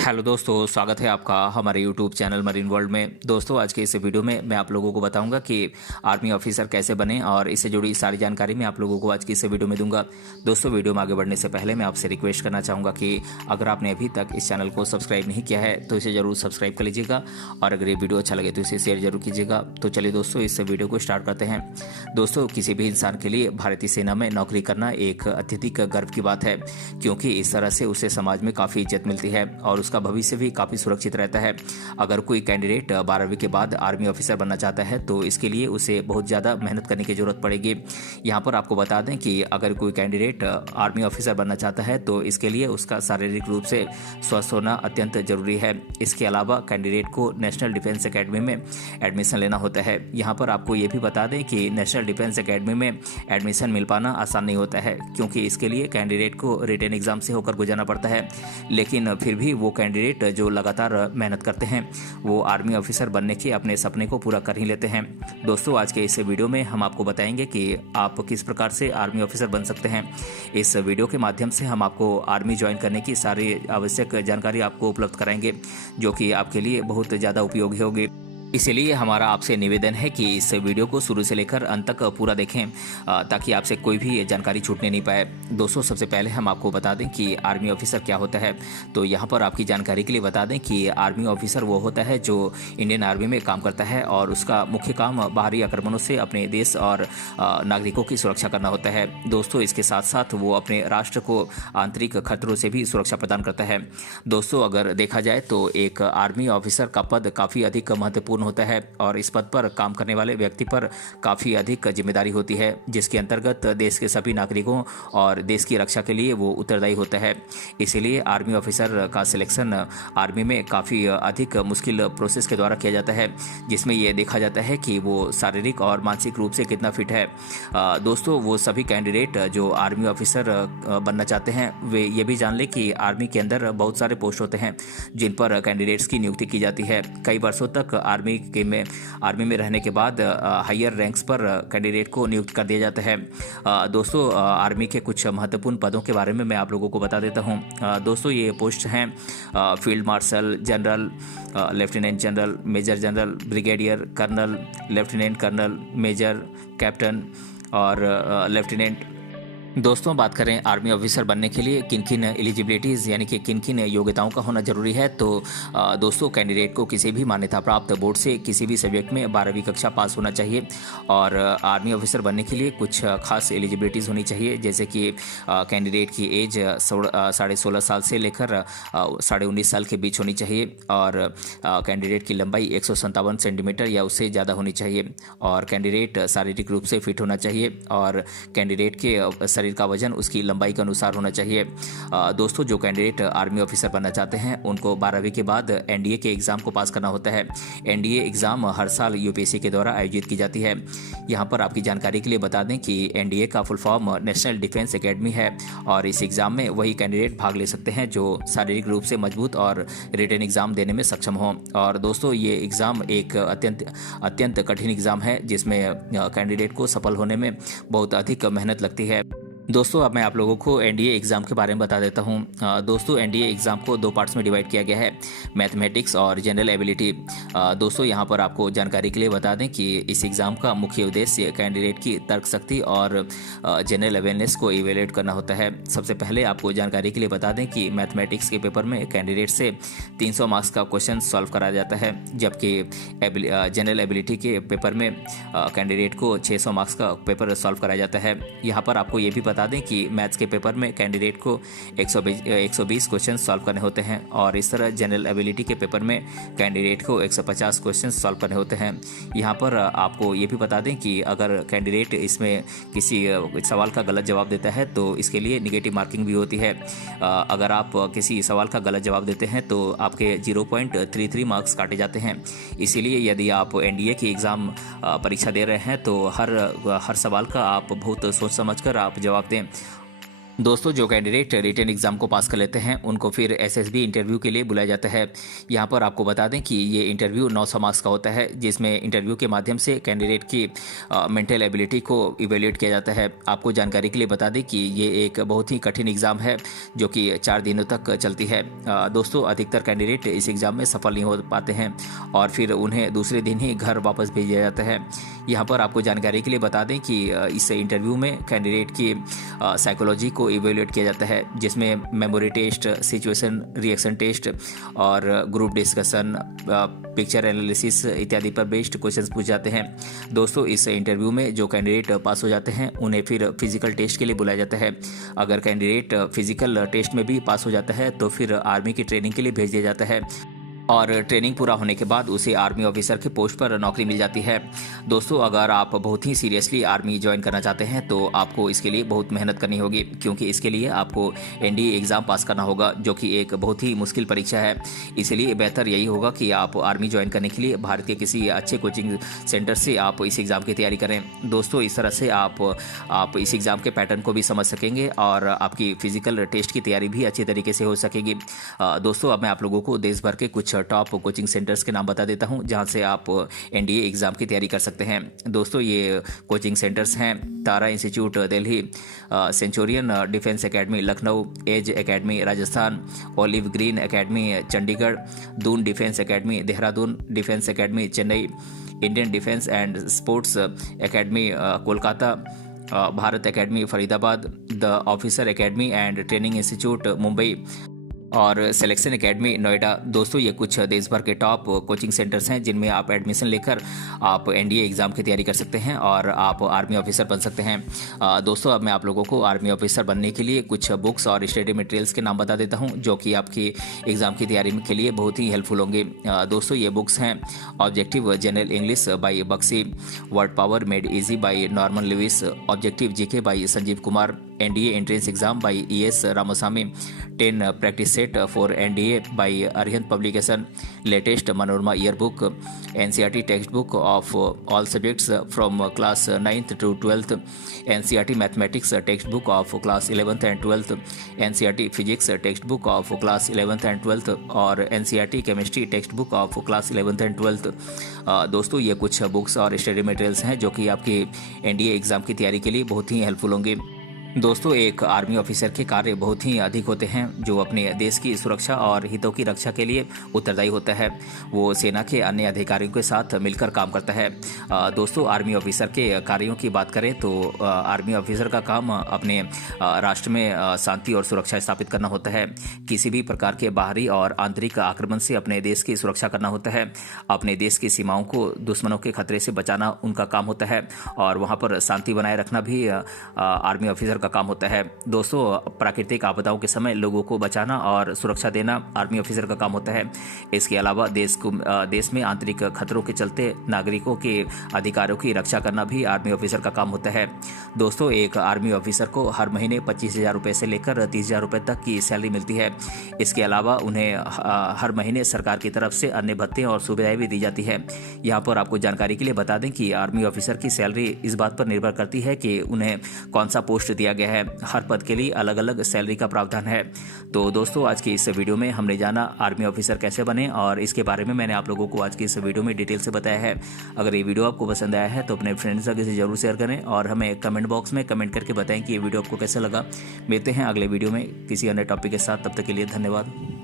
Hello दोस्तों, स्वागत है आपका हमारे यूट्यूब चैनल मरीन वर्ल्ड में। दोस्तों, आज के इस वीडियो में मैं आप लोगों को बताऊंगा कि आर्मी ऑफिसर कैसे बने और इससे जुड़ी सारी जानकारी मैं आप लोगों को आज की इस वीडियो में दूंगा। दोस्तों, वीडियो में आगे बढ़ने से पहले मैं आपसे रिक्वेस्ट करना चाहूँगा कि अगर आपने अभी तक इस चैनल को सब्सक्राइब नहीं किया है तो इसे ज़रूर सब्सक्राइब कर लीजिएगा और अगर ये वीडियो अच्छा लगे तो इसे शेयर जरूर कीजिएगा। तो चलिए दोस्तों, इस वीडियो को स्टार्ट करते हैं। दोस्तों, किसी भी इंसान के लिए भारतीय सेना में नौकरी करना एक अत्यधिक गर्व की बात है, क्योंकि इस तरह से उसे समाज में काफ़ी इज्जत मिलती है और उसका भविष्य भी काफ़ी सुरक्षित रहता है। अगर कोई कैंडिडेट 12वीं के बाद आर्मी ऑफिसर बनना चाहता है तो इसके लिए उसे बहुत ज़्यादा मेहनत करने की ज़रूरत पड़ेगी। यहाँ पर आपको बता दें कि अगर कोई कैंडिडेट आर्मी ऑफिसर बनना चाहता है तो इसके लिए उसका शारीरिक रूप से स्वस्थ होना अत्यंत जरूरी है। इसके अलावा कैंडिडेट को नेशनल डिफेंस एकेडमी में एडमिशन लेना होता है। यहाँ पर आपको ये भी बता दें कि नेशनल डिफेंस एकेडमी में एडमिशन मिल पाना आसान नहीं होता है, क्योंकि इसके लिए कैंडिडेट को रिटन एग्जाम से होकर गुजरना पड़ता है। लेकिन फिर भी वो कैंडिडेट जो लगातार मेहनत करते हैं वो आर्मी ऑफिसर बनने के अपने सपने को पूरा कर ही लेते हैं। दोस्तों, आज के इस वीडियो में हम आपको बताएंगे कि आप किस प्रकार से आर्मी ऑफिसर बन सकते हैं। इस वीडियो के माध्यम से हम आपको आर्मी ज्वाइन करने की सारी आवश्यक जानकारी आपको उपलब्ध कराएंगे, जो कि आपके लिए बहुत ज़्यादा उपयोगी होगी। इसलिए हमारा आपसे निवेदन है कि इस वीडियो को शुरू से लेकर अंत तक पूरा देखें, ताकि आपसे कोई भी जानकारी छूटने नहीं पाए। दोस्तों, सबसे पहले हम आपको बता दें कि आर्मी ऑफिसर क्या होता है। तो यहाँ पर आपकी जानकारी के लिए बता दें कि आर्मी ऑफिसर वो होता है जो इंडियन आर्मी में काम करता है और उसका मुख्य काम बाहरी आक्रमणों से अपने देश और नागरिकों की सुरक्षा करना होता है। दोस्तों, इसके साथ साथ वो अपने राष्ट्र को आंतरिक खतरों से भी सुरक्षा प्रदान करता है। दोस्तों, अगर देखा जाए तो एक आर्मी ऑफिसर का पद काफ़ी अधिक महत्वपूर्ण होता है और इस पद पर काम करने वाले व्यक्ति पर काफ़ी अधिक जिम्मेदारी होती है, जिसके अंतर्गत देश के सभी नागरिकों और देश की रक्षा के लिए वो उत्तरदायी होता है। इसीलिए आर्मी ऑफिसर का सिलेक्शन आर्मी में काफ़ी अधिक मुश्किल प्रोसेस के द्वारा किया जाता है, जिसमें ये देखा जाता है कि वो शारीरिक और मानसिक रूप से कितना फिट है। दोस्तों, वो सभी कैंडिडेट जो आर्मी ऑफिसर बनना चाहते हैं वे ये भी जान ले कि आर्मी के अंदर बहुत सारे पोस्ट होते हैं जिन पर कैंडिडेट्स की नियुक्ति की जाती है। कई वर्षों तक आर्मी में रहने के बाद हायर रैंक्स पर कैंडिडेट को नियुक्त कर दिया जाता है। दोस्तों, आर्मी के कुछ महत्वपूर्ण पदों के बारे में मैं आप लोगों को बता देता हूं। दोस्तों, ये पोस्ट हैं field marshal, general, lieutenant general, major general, brigadier, colonel, lieutenant colonel, major, captain और लेफ्टिनेंट। दोस्तों, बात करें आर्मी ऑफिसर बनने के लिए किन किन एलिजिबिलिटीज़ यानी कि किन किन योग्यताओं का होना जरूरी है, तो दोस्तों, कैंडिडेट को किसी भी मान्यता प्राप्त बोर्ड से किसी भी सब्जेक्ट में 12वीं कक्षा पास होना चाहिए और आर्मी ऑफिसर बनने के लिए कुछ खास एलिजिबिलिटीज़ होनी चाहिए, जैसे कि कैंडिडेट की एज 16.5 साल से लेकर 19.5 साल के बीच होनी चाहिए और कैंडिडेट की लंबाई 157 सेंटीमीटर या उससे ज़्यादा होनी चाहिए और कैंडिडेट शारीरिक रूप से फिट होना चाहिए और कैंडिडेट के शरीर का वजन उसकी लंबाई के अनुसार होना चाहिए। दोस्तों, जो कैंडिडेट आर्मी ऑफिसर बनना चाहते हैं उनको 12वीं के बाद एनडीए के एग्ज़ाम को पास करना होता है। एनडीए एग्ज़ाम हर साल यूपीएससी के द्वारा आयोजित की जाती है। यहाँ पर आपकी जानकारी के लिए बता दें कि एनडीए का full form national defence academy है और इस एग्ज़ाम में वही कैंडिडेट भाग ले सकते हैं जो शारीरिक रूप से मजबूत और रिटन एग्ज़ाम देने में सक्षम हों। और दोस्तों, ये एग्ज़ाम एक अत्यंत कठिन एग्ज़ाम है जिसमें कैंडिडेट को सफल होने में बहुत अधिक मेहनत लगती है। दोस्तों, अब मैं आप लोगों को एनडीए एग्ज़ाम के बारे में बता देता हूं। दोस्तों, एनडीए एग्ज़ाम को 2 पार्ट्स में डिवाइड किया गया है, मैथमेटिक्स और जनरल एबिलिटी। दोस्तों, यहां पर आपको जानकारी के लिए बता दें कि इस एग्ज़ाम का मुख्य उद्देश्य कैंडिडेट की तर्क शक्ति और जनरल अवेयरनेस को इवेल्युएट करना होता है। सबसे पहले आपको जानकारी के लिए बता दें कि मैथमेटिक्स के पेपर में कैंडिडेट से 300 मार्क्स का क्वेश्चन सॉल्व कराया जाता है, जबकि जनरल एबिलिटी के पेपर में कैंडिडेट को 600 मार्क्स का पेपर सॉल्व कराया जाता है। यहाँ पर आपको ये भी बता दें कि मैथ्स के पेपर में कैंडिडेट को 120 क्वेश्चन सॉल्व करने होते हैं और इस तरह जनरल एबिलिटी के पेपर में कैंडिडेट को 150 क्वेश्चन सॉल्व करने होते हैं। यहाँ पर आपको ये भी बता दें कि अगर कैंडिडेट इसमें किसी सवाल का गलत जवाब देता है तो इसके लिए नेगेटिव मार्किंग भी होती है। अगर आप किसी सवाल का गलत जवाब देते हैं तो आपके 0.33 मार्क्स काटे जाते हैं। इसीलिए यदि आप एनडीए की एग्ज़ाम परीक्षा दे रहे हैं तो हर सवाल का आप बहुत सोच समझ कर आप जवाब दें। दोस्तों, जो कैंडिडेट रिटन एग्जाम को पास कर लेते हैं उनको फिर एसएसबी इंटरव्यू के लिए बुलाया जाता है। यहाँ पर आपको बता दें कि ये इंटरव्यू 900 मार्क्स का होता है, जिसमें इंटरव्यू के माध्यम से कैंडिडेट की मेंटल एबिलिटी को इवेल्यूएट किया जाता है। आपको जानकारी के लिए बता दें कि ये एक बहुत ही कठिन एग्ज़ाम है जो कि 4 दिनों तक चलती है। दोस्तों, अधिकतर कैंडिडेट इस एग्ज़ाम में सफल नहीं हो पाते हैं और फिर उन्हें दूसरे दिन ही घर वापस भेजा जाता है। यहाँ पर आपको जानकारी के लिए बता दें कि इस इंटरव्यू में कैंडिडेट की साइकोलॉजी को इवेल्यूएट किया जाता है, जिसमें memory test, situation reaction test और ग्रुप डिस्कशन, पिक्चर एनालिसिस इत्यादि पर बेस्ड क्वेश्चंस पूछे जाते हैं। दोस्तों, इस इंटरव्यू में जो कैंडिडेट पास हो जाते हैं उन्हें फिर फिजिकल टेस्ट के लिए बुलाया जाता है। अगर कैंडिडेट फिजिकल टेस्ट में भी पास हो जाता है तो फिर आर्मी की ट्रेनिंग के लिए भेज दिया जाता है और ट्रेनिंग पूरा होने के बाद उसे आर्मी ऑफिसर के पोस्ट पर नौकरी मिल जाती है। दोस्तों, अगर आप बहुत ही सीरियसली आर्मी ज्वाइन करना चाहते हैं तो आपको इसके लिए बहुत मेहनत करनी होगी, क्योंकि इसके लिए आपको एनडीए एग्ज़ाम पास करना होगा, जो कि एक बहुत ही मुश्किल परीक्षा है। इसलिए बेहतर यही होगा कि आप आर्मी ज्वाइन करने के लिए भारत के किसी अच्छे कोचिंग सेंटर से आप इस एग्ज़ाम की तैयारी करें। दोस्तों, इस तरह से आप इस एग्ज़ाम के पैटर्न को भी समझ सकेंगे और आपकी फिजिकल टेस्ट की तैयारी भी अच्छी तरीके से हो सकेगी। दोस्तों, अब मैं आप लोगों को देश भर के कुछ टॉप कोचिंग सेंटर्स के नाम बता देता हूं, जहां से आप एनडीए एग्जाम की तैयारी कर सकते हैं। दोस्तों, ये कोचिंग सेंटर्स हैं Tara institute Delhi, centurion defence academy Lucknow, edge academy Rajasthan, olive green academy Chandigarh, Doon defence academy Dehradun, defence academy Chennai, Indian defence and sports academy Kolkata, Bharat academy Faridabad, the officer academy and training institute Mumbai और सिलेक्शन एकेडमी नोएडा। दोस्तों, ये कुछ देश भर के टॉप कोचिंग सेंटर्स हैं जिनमें आप एडमिशन लेकर आप एनडीए एग्ज़ाम की तैयारी कर सकते हैं और आप आर्मी ऑफिसर बन सकते हैं। दोस्तों, अब मैं आप लोगों को आर्मी ऑफिसर बनने के लिए कुछ बुक्स और स्टडी मटेरियल्स के नाम बता देता हूं, जो कि आपकी एग्ज़ाम की तैयारी के लिए बहुत ही हेल्पफुल होंगे। दोस्तों, ये बुक्स हैं objective general English by Bakshi, word power made easy by Norman Lewis, objective GK by Sanjeev Kumar, NDA entrance exam by ES Ramaswamy, 10 practice set for NDA by Arihant publication, latest Manorama year book, NCERT text book of all subjects from class 9th to 12th, NCERT mathematics text book of class 11th and 12th, NCERT physics text book of class 11th and 12th और NCERT chemistry text book of class 11th and 12th। दोस्तों, ये कुछ books और study materials हैं जो कि आपकी NDA exam की तैयारी के लिए बहुत ही हेल्पफुल होंगे। दोस्तों, एक आर्मी ऑफिसर के कार्य बहुत ही अधिक होते हैं, जो अपने देश की सुरक्षा और हितों की रक्षा के लिए उत्तरदायी होता है। वो सेना के अन्य अधिकारियों के साथ मिलकर काम करता है। दोस्तों, आर्मी ऑफिसर के कार्यों की बात करें तो आर्मी ऑफिसर का काम अपने राष्ट्र में शांति और सुरक्षा स्थापित करना होता है। किसी भी प्रकार के बाहरी और आंतरिक आक्रमण से अपने देश की सुरक्षा करना होता है। अपने देश की सीमाओं को दुश्मनों के खतरे से बचाना उनका काम होता है और वहाँ पर शांति बनाए रखना भी आर्मी ऑफिसर का काम होता है। दोस्तों, प्राकृतिक आपदाओं के समय लोगों को बचाना और सुरक्षा देना आर्मी ऑफिसर का काम होता है। इसके अलावा देश में आंतरिक खतरों के चलते नागरिकों के अधिकारों की रक्षा करना भी आर्मी ऑफिसर का काम होता है। दोस्तों, एक आर्मी ऑफिसर को हर महीने 25,000 रुपये से लेकर 30,000 रुपये तक की सैलरी मिलती है। इसके अलावा उन्हें हर महीने सरकार की तरफ से अन्य भत्ते और सुविधाएं भी दी जाती है। यहाँ पर आपको जानकारी के लिए बता दें कि आर्मी ऑफिसर की सैलरी इस बात पर निर्भर करती है कि उन्हें कौन सा पोस्ट दिया गया है। हर पद के लिए अलग अलग सैलरी का प्रावधान है। तो दोस्तों, आज की इस वीडियो में हमने जाना आर्मी ऑफिसर कैसे बने और इसके बारे में मैंने आप लोगों को आज की इस वीडियो में डिटेल से बताया है। अगर ये वीडियो आपको पसंद आया है तो अपने फ्रेंड्स तक इसे जरूर शेयर करें और हमें कमेंट बॉक्स में कमेंट करके बताएं कि ये वीडियो आपको कैसा लगा। मिलते हैं अगले वीडियो में किसी अन्य टॉपिक के साथ। तब तक के लिए धन्यवाद।